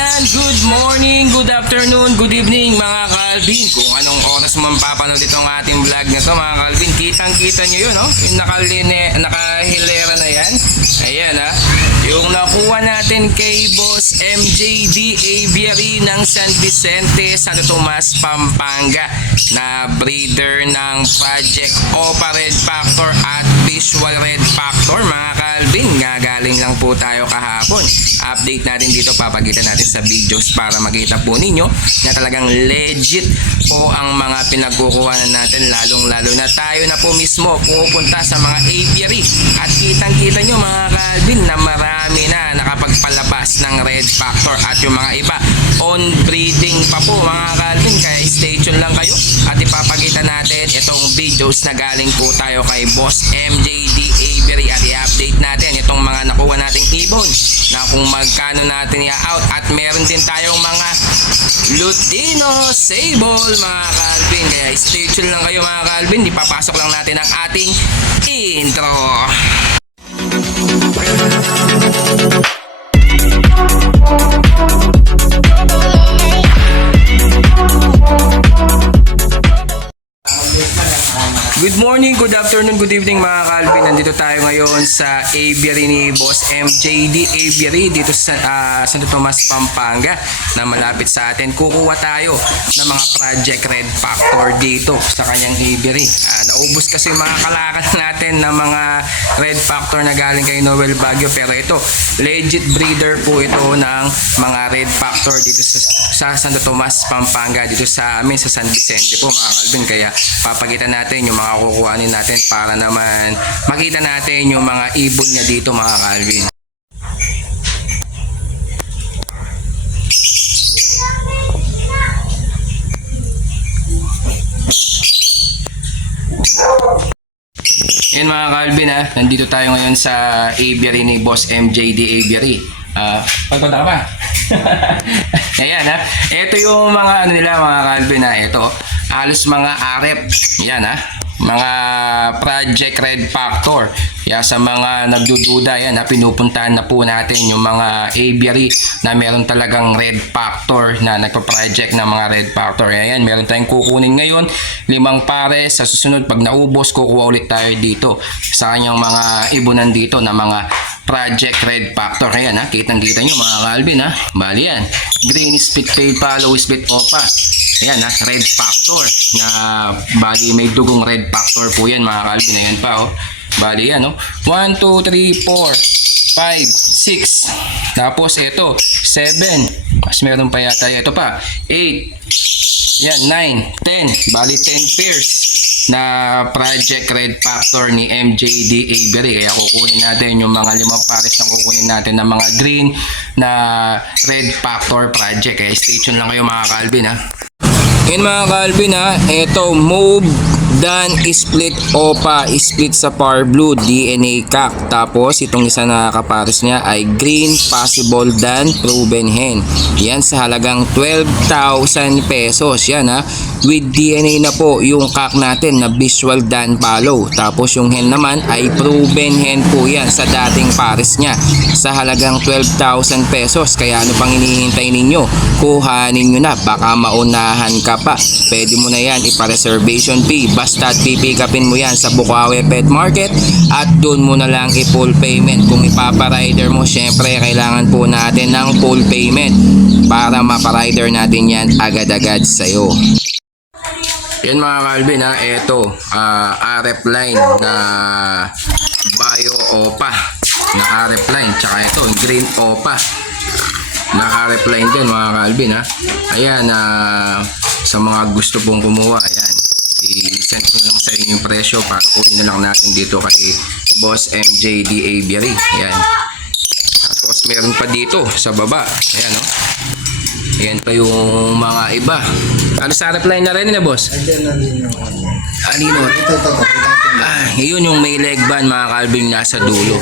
Ayan, good morning, good afternoon, good evening mga Calvin. Kung anong oras man papanood itong ating vlog na to mga Calvin, kitang-kita nyo yun, no? Yung nakahilera na yan. Ayan, ha? Yung nakuha natin kay Boss MJD Aviary ng San Vicente, Santo Tomas, Pampanga, na breeder ng Project Opa Red Factor at Visual Red Factor mga Calvin. Gagaling lang po tayo kahapon. Update natin dito, papagitan natin sa videos para makita po ninyo na talagang legit po ang mga pinagkukuhanan natin, lalong-lalo na tayo na po mismo pupunta sa mga aviary at kitang-kita nyo mga Calvin na marami na nakapagpalabas ng Red Factor at yung mga iba on breeding pa po mga Calvin, kaya stay tuned lang kayo at ipapakita natin itong videos na galing po tayo kay Boss MJD Aviary at i-update natin itong mga nakuha nating ibon na kung magkano natin i-out at meron din tayong mga Lutino Sable mga Calvin, kaya stay tuned lang kayo mga Calvin. Ipapasok lang natin ang ating intro. Good morning, good afternoon, good evening mga Calvin. Nandito tayo ngayon sa aviary ni Boss MJD Aviary dito sa Santo Tomas, Pampanga na malapit sa atin. Kukuha tayo ng mga Project Red Factor dito sa kanyang aviary. Naubos kasi mga kalakan natin ng mga Red Factor na galing kay Noel Baguio, pero ito legit breeder po ito ng mga Red Factor dito sa Santo Tomas, Pampanga, dito sa amin sa San Vicente po mga Calvin. Kaya papagitan natin yung mga kukuhanin natin para naman makita natin yung mga ibon niya dito mga Calvin. Yan mga Calvin, nandito tayo ngayon sa aviary ni Boss MJD Aviary. Pagpunta ka ba? Ayan ito yung mga ano nila mga Calvin ito halos mga arep. Yan mga Project Red Factor. Kaya sa mga nagdududa, yan pinupuntahan na po natin yung mga aviary na meron talagang Red Factor na nagpa-project ng mga Red Factor. Ayan, meron tayong kukunin ngayon 5 pares. Sa susunod pag naubos, kukuha ulit tayo dito sa kanyang mga ibunan dito na mga Project Red Factor. Ayan kitang-kita nyo mga Calvin bali yan, green split tail follow split opa. Ayan Red Factor na bali may dugong Red Factor po yan mga Calvin. Ayan pa bali yan 1, 2, 3, 4, 5, 6, tapos ito 7, mas meron pa yata ito pa 8, yan 9, 10, bali 10 pairs na Project Red Factor ni MJD Aviary. Kaya kukunin natin yung mga 5 pares na kukunin natin ng mga green na Red Factor project. Kaya stay tuned lang kayo mga Calvin Yun mga Calvin ito move Dan split opa, split sa Par Blue, DNA cock. Tapos itong isa na kapares niya ay green possible Dan proven hen. Yan sa halagang 12,000 pesos. Yan with DNA na po yung cock natin na visual Dan follow. Tapos yung hen naman ay proven hen po yan sa dating pares niya sa halagang 12,000 pesos. Kaya ano pang hinihintay ninyo? Kuhanin nyo na, baka maunahan ka pa. Pwede mo na yan ipa-reservation fee. Basta pipikapin mo yan sa Bukawi Pet Market at doon mo na lang i-full payment. Kung ipaparider mo, syempre kailangan po natin ng full payment para maparider natin yan agad-agad sa'yo. Yan mga Calvin ito RF line na Bio Opa na RF line, tsaka ito Green Opa na RF line din mga Calvin Ayan sa mga gusto pong kumuha, ayan i-send ko lang sa inyo yung presyo para kunin na lang natin dito kay Boss MJD Aviary. Ayan, tapos meron pa dito sa baba, ayan ayan pa yung mga iba. Ano sa reply na rin na boss? Alino? Yun yung may leg band mga Calvin nasa dulo.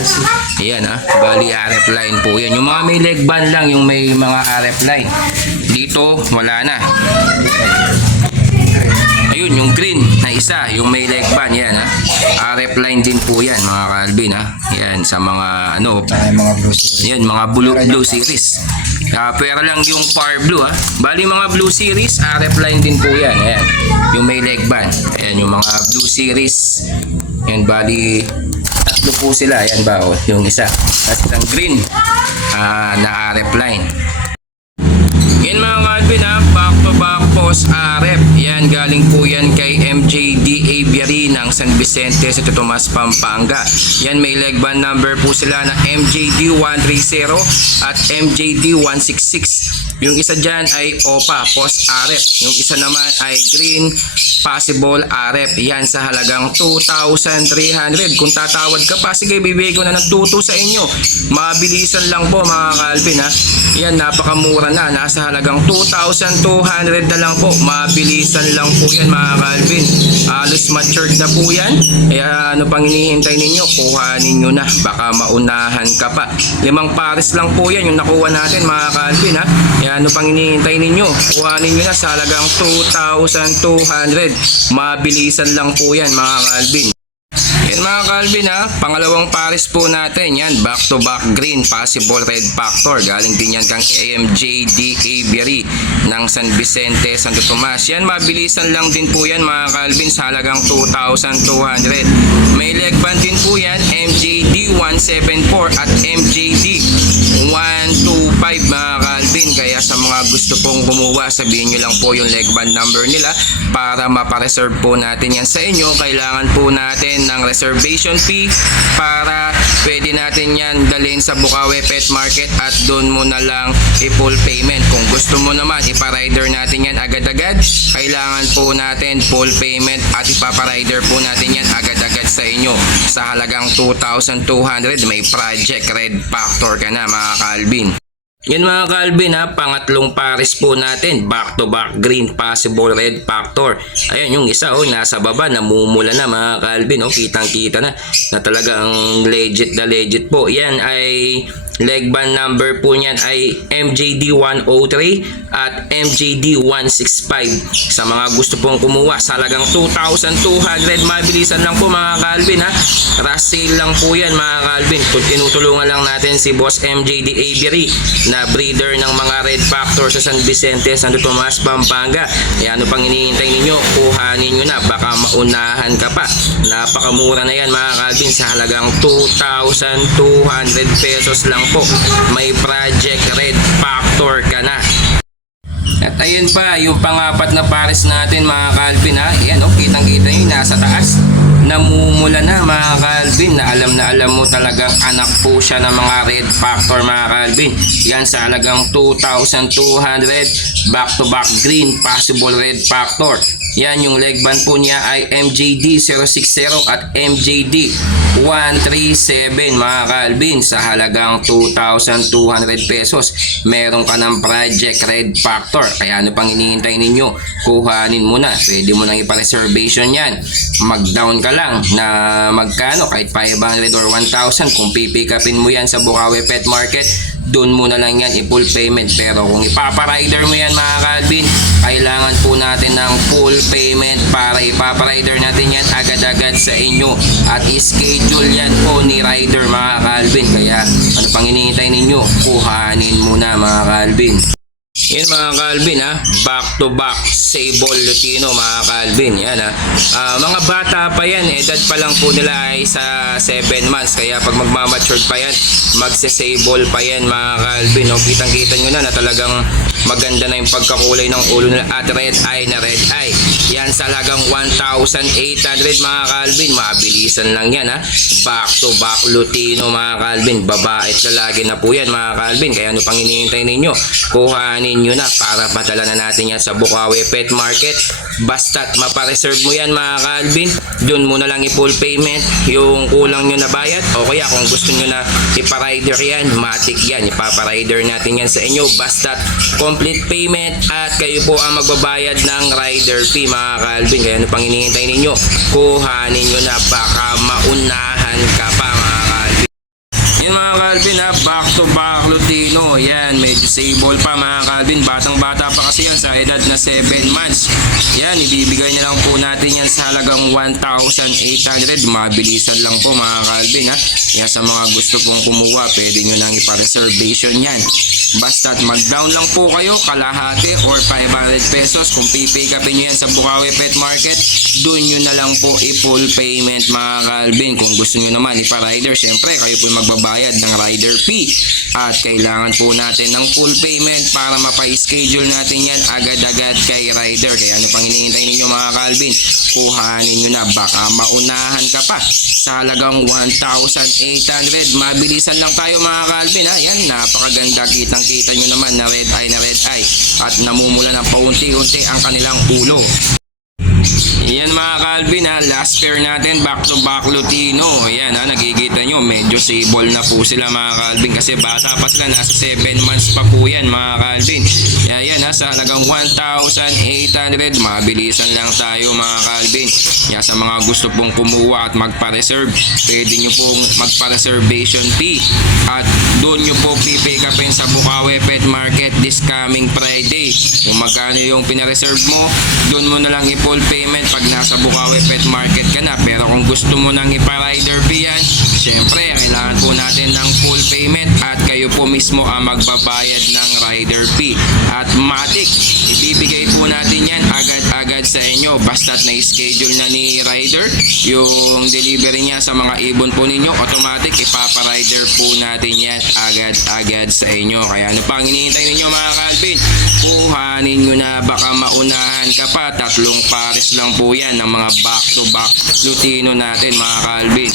Ayan bali RF line po yan. Yung mga may leg band lang yung may mga RF line. Dito wala na. Ayun, yung green na isa, yung may leg band, yan ha. RF line din po yan mga ka-Alvin ha. Yan, sa mga ano, Ay, mga blue series. yan, mga blue series. Pera lang yung Power Blue ha. Bali mga blue series, RF line din po yan. Ayan, yung may leg band. Ayan, yung mga blue series. Yan, bali tatlo po sila. Ayan ba, oh, yung isa. At isang green na RF line. Yan mga ka-Alvin ha, back to back post RF. Yan, galing po yan kay MJD Aviary ng San Vicente sa Tomas, Pampanga. Yan, may leg band number po sila na MJD 130 at MJD 166. Yung isa dyan ay OPA, post RF. Yung isa naman ay green, possible RF. Yan sa halagang 2,300. Kung tatawad ka pa, sige, bibigay ko na ng 2,200 sa inyo. Mabilisan lang po mga ka-Alvin ha. Yan, napakamura na. Nasa halagang 2,200 na lang po. Mabilisan lang po yan mga ka-Alvin. Halos matured na po yan. Kaya ano pang hinihintay ninyo? Kuhanin nyo na. Baka maunahan ka pa. 5 pares lang po yan yung nakuha natin mga ka-Alvin ha. Kaya ano pang hinihintay ninyo? Kuhanin nyo na sa halagang 2,200. Mabilisan lang po yan mga ka-Alvin. Yan mga ka-Alvin ha, pangalawang pares po natin yan, back to back green, possible red factor. Galing din yan kang MJD Aviary ng San Vicente, Santo Tomas. Yan, mabilisan lang din po yan mga ka-Alvin sa halagang 2,200. May leg band din po yan, MJD 174 at MJD 125 mga ka-Alvin. Kaya sa mga gusto pong kumuha, sabihin nyo lang po yung leg band number nila para mapareserve po natin yan sa inyo. Kailangan po natin ng reservation fee para pwede natin yan dalhin sa Bukawi Pet Market at doon mo na lang i-full payment. Kung gusto mo naman iparider natin yan agad-agad, kailangan po natin full payment at ipaparider po natin yan agad-agad sa inyo sa halagang 2,200. May Project Red Factor ka na mga ka-Alvin. Yan mga ka-Alvin ha, pangatlong pares po natin, back to back green, possible red factor. Ayun, yung isa oh, nasa baba, namumula na mga ka-Alvin, oh, kitang kita na talagang legit na legit po. Yan ay leg band number po niyan ay MJD 103 at MJD 165. Sa mga gusto pong kumuha sa halagang 2,200, mabilisan lang po mga ka-Alvin ha. Rush sale lang po yan mga ka-Alvin. Tinutulungan lang natin si Boss MJD Aviary na breeder ng mga red factor sa San Vicente, Santo Tomas, Pampanga. Kaya ano pang hinihintay ninyo? Kuhanin nyo na, baka maunahan ka pa. Napakamura na yan mga ka-Alvin sa halagang 2,200 pesos lang po. May Project Red Factor ka na. At ayun pa, yung pangapat na pares natin mga ka-Alvin ha. Yan oh, kitang-kita nyo, nasa taas. Namumula na mga ka-Alvin, na alam mo talagang anak po siya ng mga red factor mga ka-Alvin. Yan sa halagang 2,200, back to back green, possible red factor. Yan, yung leg band po niya ay MJD 060 at MJD 137 mga ka-Alvin sa halagang 2,200 pesos. Meron ka ng Project Red Factor. Kaya ano pang hinihintay ninyo? Kuhanin mo na. Pwede mo nang ipa-reservation yan. Mag-down ka lang na magkano, kahit 500 or 1,000. Kung pipick upin mo yan sa Bukawi Pet Market, doon mo na lang yan i-full payment. Pero kung ipaparider mo yan mga ka-Alvin, kailangan po natin ng full payment para ipaparider natin yan agad-agad sa inyo at schedule yan po ni rider mga ka-Alvin. Kaya ano pang hinihintay ninyo? Kuhanin mo na mga ka-Alvin. Yan mga ka-Alvin ha, back to back Sable Lutino mga ka-Alvin. Yan ha, mga bata pa yan, edad pa lang po nila ay sa 7 months. Kaya pag magmamatured pa yan, magse-sable pa yan mga ka-Alvin. O, kitang-kita nyo na talagang maganda na yung pagkakulay ng ulo nila at red eye na red eye. Yan sa halagang 1,800 mga ka-Alvin. Mabilisan lang yan ha, back to back Lutino mga ka-Alvin. Babae at lalaki na po yan mga ka-Alvin. Kaya ano pang hinihintay ninyo? Kuhanin nyo na para padala na natin yan sa Bukawi Pet Market. Basta't mapareserve mo yan mga ka-Alvin, doon mo na lang i-full payment yung kulang nyo na bayad. O kaya kung gusto nyo na iparider yan, matik yan, ipaparider natin yan sa inyo. Basta't complete payment at kayo po ang magbabayad ng rider fee mga ka-Alvin. Kaya ano pang hinihintay ninyo? Kuhanin nyo na, baka maunahan ka pa mga ka-Alvin. Yan mga ka-Alvin ha, back to back Lutino. Yan, medyo Stable pa mga Calvin. Batang-bata pa kasi yan sa edad na 7 months. Yan, ibibigay na lang po natin yan sa halagang 1,800. Mabilisan lang po mga Calvin ha. Yan sa mga gusto pong kumuha, pwede nyo nang ipa-reservation yan. Basta't mag-down lang po kayo, kalahati or 500 pesos. Kung pipick upin nyo yan sa Bukawi Pet Market, doon nyo na lang po i-full payment mga Calvin. Kung gusto nyo naman ipa-rider, syempre kayo po magbabayad ng rider fee. At kailangan po natin ng full payment para mapa-schedule natin yan agad-agad kay rider. Kaya ano pang hinihintay ninyo mga Calvin? Kuhanin nyo na, baka maunahan ka pa sa halagang 1,800. Mabilisan lang tayo mga Calvin ha. Yan, napakaganda, kitang-kita nyo naman na red eye at namumula ng paunti-unti ang kanilang ulo. Yan mga Calvin ha, last pair natin, back to back Lutino. Ayan ha, nagigita nyo, medyo sable na po sila mga Calvin kasi bata pa sila, nasa 7 months pa po yan mga Calvin. Yan ha, sa halagang 1,800, mabilisan lang tayo mga Calvin. Yan, sa mga gusto pong kumuha at magpa-reserve, pwede nyo pong magpa-reservation fee at doon nyo po pipick upin sa Bukawi Pet Market this coming Friday. Kung magkano yung pinareserve mo, doon mo na lang i-full payment pag nasa Bukawi Pet Market ka na. Pero kung gusto mo nang ipa-rider fee yan, syempre kailangan po natin ng full payment at kayo po mismo ang magbabayad ng rider fee. At matik, ibibigay po natin yan agad-agad sa inyo basta't na-schedule na ni rider yung delivery niya sa mga ibon po ninyo, automatic ipapa-rider po natin yan agad-agad sa inyo. Kaya ano pang hinihintay ninyo mga Calvin? Kuhanin nyo na, baka maunahan ka pa. 3 pares lang po yan ng mga back to back Lutino natin mga Calvin.